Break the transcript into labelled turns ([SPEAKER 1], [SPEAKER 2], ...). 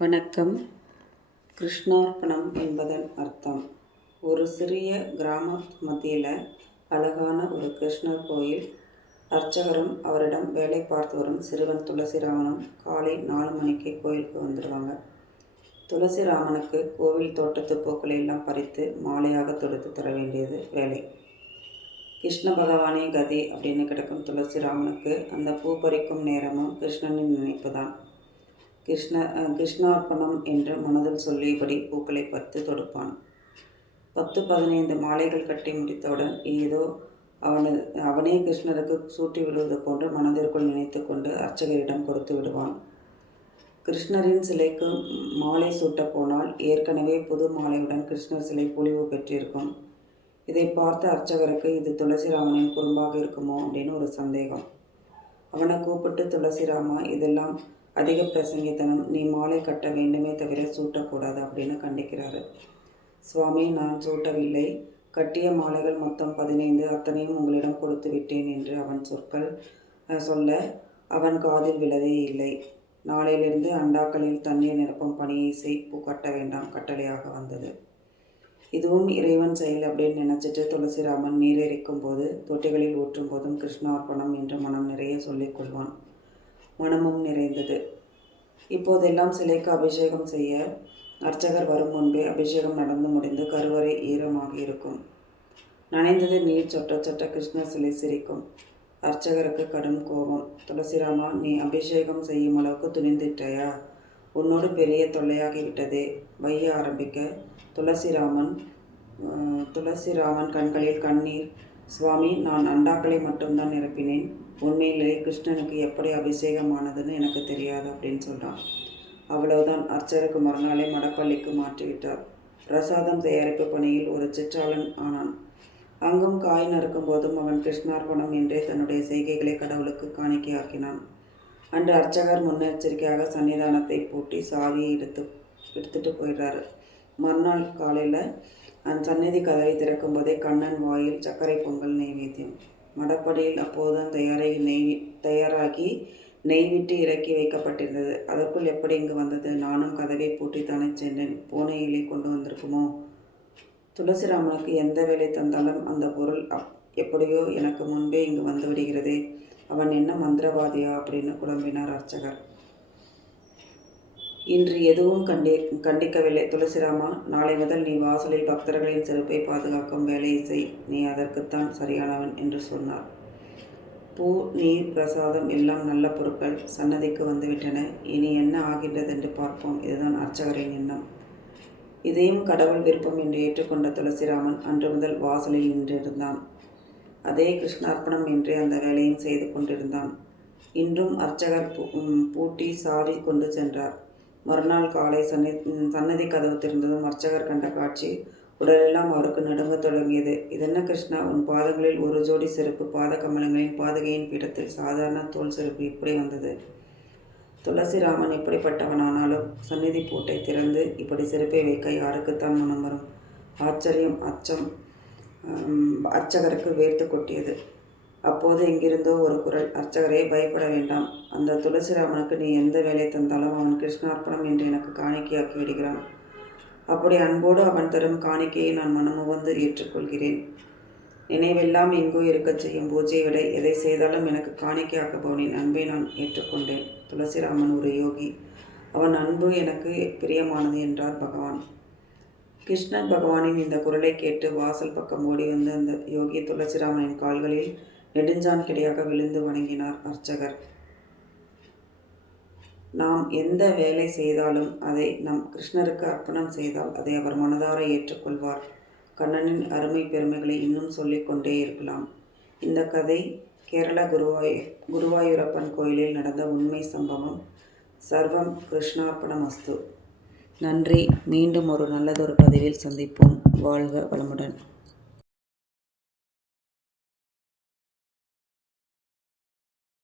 [SPEAKER 1] வணக்கம். கிருஷ்ணார்ப்பணம் என்பதன் அர்த்தம். ஒரு சிறிய கிராம மத்தியில் அழகான ஒரு கிருஷ்ணர் கோயில். அர்ச்சகரும் அவரிடம் வேலை பார்த்து வரும் சிறுவன் துளசிராமனும் காலை நாலு மணிக்கு கோயிலுக்கு வந்துடுவாங்க துளசிராமனுக்கு கோவில் தோட்டத்து பூக்களை எல்லாம் பறித்து மாலையாக தொடுத்து தர வேண்டியது வேலை. கிருஷ்ண பகவானே கதி அப்படின்னு கிடக்கும் துளசிராமனுக்கு அந்த பூ பறிக்கும் நேரமும் கிருஷ்ணனின் நினைப்பு தான் கிருஷ்ண அஹ், கிருஷ்ணார்ப்பணம் என்று மனதில் சொல்லியபடி பூக்களை பத்து தொடுப்பான். பத்து பதினைந்து மாலைகள் கட்டி முடித்தவுடன் ஏதோ அவனது அவனே கிருஷ்ணருக்கு சூட்டி விடுவது போன்று மனதிற்குள் நினைத்து கொண்டு அர்ச்சகரிடம் கொடுத்து விடுவான். கிருஷ்ணரின் சிலைக்கு மாலை சூட்டப் போனால் ஏற்கனவே புது மாலையுடன் கிருஷ்ணர் சிலை பொலிவு பெற்றிருக்கும். இதை பார்த்த அர்ச்சகருக்கு இது துளசிராமனின் குறும்பாக இருக்குமோ அப்படின்னு ஒரு சந்தேகம். அவனை கூப்பிட்டு துளசிராமா இதெல்லாம் அதிக பிரசங்கித்தனம் நீ மாலை கட்ட வேண்டுமே தவிர சூட்டக்கூடாது அப்படின்னு கண்டிக்கிறாரு. சுவாமி நான் சூட்டவில்லை. கட்டிய மாலைகள் மொத்தம் பதினைந்து. அத்தனையும் உங்களிடம் கொடுத்து விட்டேன் என்று அவன் சொற்கள் சொல்ல அவன் காதில் விழவே இல்லை. நாளையிலிருந்து அண்டாக்களில் தண்ணீர் நிரப்பும் பணியை செய்ப்பு கட்ட வேண்டாம். கட்டளையாக வந்தது. இதுவும் இறைவன் செயல் அப்படின்னு நினச்சிட்டு துளசிராமன் நீரெரிக்கும் போது தொட்டிகளில் ஊற்றும் போதும் கிருஷ்ணார்ப்பணம் என்று மனம் நிறைய சொல்லிக் கொள்வான். மனமும் நிறைந்தது. இப்போதெல்லாம் சிலைக்கு அபிஷேகம் செய்ய அர்ச்சகர் வரும் முன்பே அபிஷேகம் நடந்து முடிந்து கருவறை ஈரமாகி இருக்கும். நனைந்தது நீர் சொட்ட சொட்ட கிருஷ்ணர் சிலை சிரிக்கும். அர்ச்சகருக்கு கடும் கோபம். துளசிராமா நீ அபிஷேகம் செய்யும் அளவுக்கு துணிந்துட்டாயா? உன்னோடு பெரிய தொல்லையாகி விட்டதே வைய ஆரம்பிக்க. துளசிராமன் துளசிராமன் கண்களில் கண்ணீர் சுவாமி நான் அண்டாக்களை மட்டும்தான் நிரப்பினேன். உண்மையிலேயே கிருஷ்ணனுக்கு எப்படி அபிஷேகமானதுன்னு எனக்கு தெரியாது அப்படின்னு சொல்கிறான் அவ்வளவுதான். அர்ச்சகருக்கு மறுநாளே மடப்பள்ளிக்கு மாற்றிவிட்டார். பிரசாதம் தயாரிப்பு பணியில் ஒரு சிற்றாளன் ஆனான். அங்கும் காய் நறுக்கும் போதும் அவன் கிருஷ்ணார்பணம் என்றே தன்னுடைய செய்கைகளை கடவுளுக்கு காணிக்கையாக்கினான். அன்று அர்ச்சகர் முன்னெச்சரிக்கையாக சன்னிதானத்தை பூட்டி சாவியை எடுத்து எடுத்துட்டு போயிடுறாரு. மறுநாள் காலையில் நான் சந்நிதி கதவை திறக்கும் போதே கண்ணன் வாயில் சர்க்கரை பொங்கல் நெய்வேத்தியம் மடப்படியில் அப்போதுதான் தயாராகி நெய் தயாராகி நெய் விட்டு இறக்கி வைக்கப்பட்டிருந்தது. அதற்குள் எப்படி இங்கு வந்தது? நானும் கதவை பூட்டித்தானே சென்றேன். பூனையிலே கொண்டு வந்திருக்குமோ? துளசிராமனுக்கு எந்த வேலை தந்தாலும் அந்த பொருள் அப்- எப்படியோ எனக்கு முன்பே இங்கு வந்துவிடுகிறது அவன் என்ன மந்திரவாதியா? அப்படின்னு குழம்பினார் அர்ச்சகர். இன்று எதுவும் கண்டி கண்டிக்கவில்லை. துளசிராமா நாளை முதல் நீ வாசலில் பக்தர்களின் செருப்பை பாதுகாக்கும் வேலையை செய். நீ அதற்குத்தான் சரியானவன் என்று சொன்னார். பூ நீர் பிரசாதம் எல்லாம் நல்ல பொருட்கள். சன்னதிக்கு வந்துவிட்டன. இனி என்ன ஆகின்றது என்று பார்ப்போம். இதுதான் அர்ச்சகரின் எண்ணம். இதையும் கடவுள் விருப்பம் என்று ஏற்றுக்கொண்ட துளசிராமன் அன்று முதல் வாசலில் நின்றிருந்தான். அதே கிருஷ்ணார்ப்பணம் என்றே அந்த வேலையும் செய்து கொண்டிருந்தான். இன்றும் அர்ச்சகர் பூ- பூட்டி சாவி கொண்டு சென்றார். மறுநாள் காலை சன்னி சன்னதி கதவு திறந்ததும் அர்ச்சகர் கண்ட காட்சி உடலெல்லாம் அவருக்கு நடுங்கத் தொடங்கியது. இதென்ன கிருஷ்ணா? உன் பாதங்களில் ஒரு ஜோடி செருப்பு பாத கமலங்களின் பாதகையின் பீடத்தில் சாதாரண தோல் செருப்பு இப்படி வந்தது. துளசிராமன் எப்படிப்பட்டவனானாலும் சந்நிதி பூட்டை திறந்து இப்படி செருப்பை வைக்க யாருக்குத்தான் மனம் வரும்? ஆச்சரியம் அச்சம் அர்ச்சகருக்கு வேர்த்து கொட்டியது. அப்போது எங்கிருந்தோ ஒரு குரல் அர்ச்சகரே பயப்பட வேண்டாம். அந்த துளசிராமனுக்கு நீ எந்த வேலை தந்தாலும் அவன் கிருஷ்ணார்ப்பணம் என்று எனக்கு காணிக்கையாக்கி விடுகிறான். அப்படி அன்போடு அவன் தரும் காணிக்கையை நான் மனமுவந்து ஏற்றுக்கொள்கிறேன். நினைவெல்லாம் எங்கோ இருக்கச் செய்யும் பூஜையை விட எதை செய்தாலும் எனக்கு காணிக்கையாக்குபவனின் அன்பை நான் ஏற்றுக்கொண்டேன். துளசிராமன் ஒரு யோகி. அவன் அன்பு எனக்கு பிரியமானது என்றார் பகவான். கிருஷ்ணர் பகவானின் இந்த குரலை கேட்டு வாசல் பக்கம் ஓடி வந்த அந்த யோகி துளசிராமனின் கால்களில் நெடுஞ்சான் கிடையாக விழுந்து வணங்கினார் அர்ச்சகர். நாம் எந்த வேலை செய்தாலும் அதை நம் கிருஷ்ணருக்கு அர்ப்பணம் செய்தால் அதை அவர் மனதார ஏற்றுக்கொள்வார். கண்ணனின் அருமை பெருமைகளை இன்னும் சொல்லிக்கொண்டே இருக்கலாம். இந்த கதை கேரள குருவாய் குருவாயூரப்பன் கோயிலில் நடந்த உண்மை சம்பவம். சர்வம் கிருஷ்ணார்ப்பணமஸ்து. நன்றி. மீண்டும் ஒரு நல்லதொரு பதிவில் சந்திப்போம். வாழ்க வளமுடன்.